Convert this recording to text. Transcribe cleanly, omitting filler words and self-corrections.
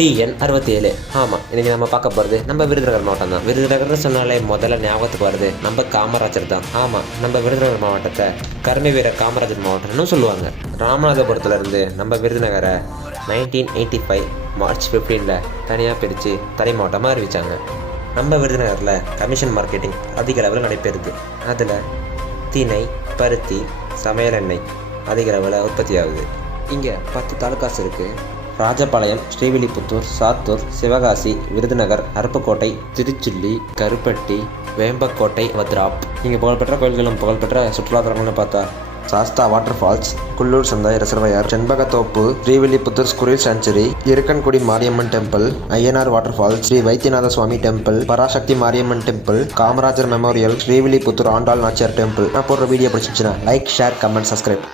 TN 67. ஆமாம், இன்றைக்கி நம்ம பார்க்க போகிறது நம்ம விருதுநகர் மாவட்டம் தான். விருதுநகர்னு சொன்னாலே முதல்ல ஞாபகத்துக்கு வருது நம்ம காமராஜர் தான். ஆமாம், நம்ம விருதுநகர் மாவட்டத்தை கருமை வீர காமராஜர் மாவட்டம்னு சொல்லுவாங்க. ராமநாதபுரத்துலேருந்து நம்ம விருதுநகரை 1985 மார்ச் 15 தனியாக பிரித்து தனி மாவட்டமாக அறிவித்தாங்க. நம்ம விருதுநகரில் கமிஷன் மார்க்கெட்டிங் அதிக அளவில் நடைபெறுது. அதில் திணை, பருத்தி, சமையல் எண்ணெய் அதிக அளவில் உற்பத்தி ஆகுது. இங்கே 10 தாலுகாஸ் இருக்குது. ராஜபாளையம், ஸ்ரீவில்லிபுத்தூர், சாத்தூர், சிவகாசி, விருதுநகர், அருப்புக்கோட்டை, திருச்சுள்ளி, கருப்பட்டி, வேம்பக்கோட்டை, வத்ராப். இங்கே புகழ்பெற்ற கோயில்களும் புகழ்பெற்ற சுற்றுலாத்தலங்கள்னு பார்த்தா Sastha water falls, Kullur Sandhai reservoir, Shenbagathoppu, Srivilliputhur squirrel sanctuary, Irukkankudi Mariamman temple, Ayyanar water falls, Sri Vaidyanatha Swamy temple, Parasakthi Mariamman temple, Kamarajar memorial, Srivilliputhur Andal Nachiyar temple. நான் போடுற வீடியோ பிடிச்சிருச்சுன்னா லைக், ஷேர், கமெண்ட், சப்ஸ்கிரைப்.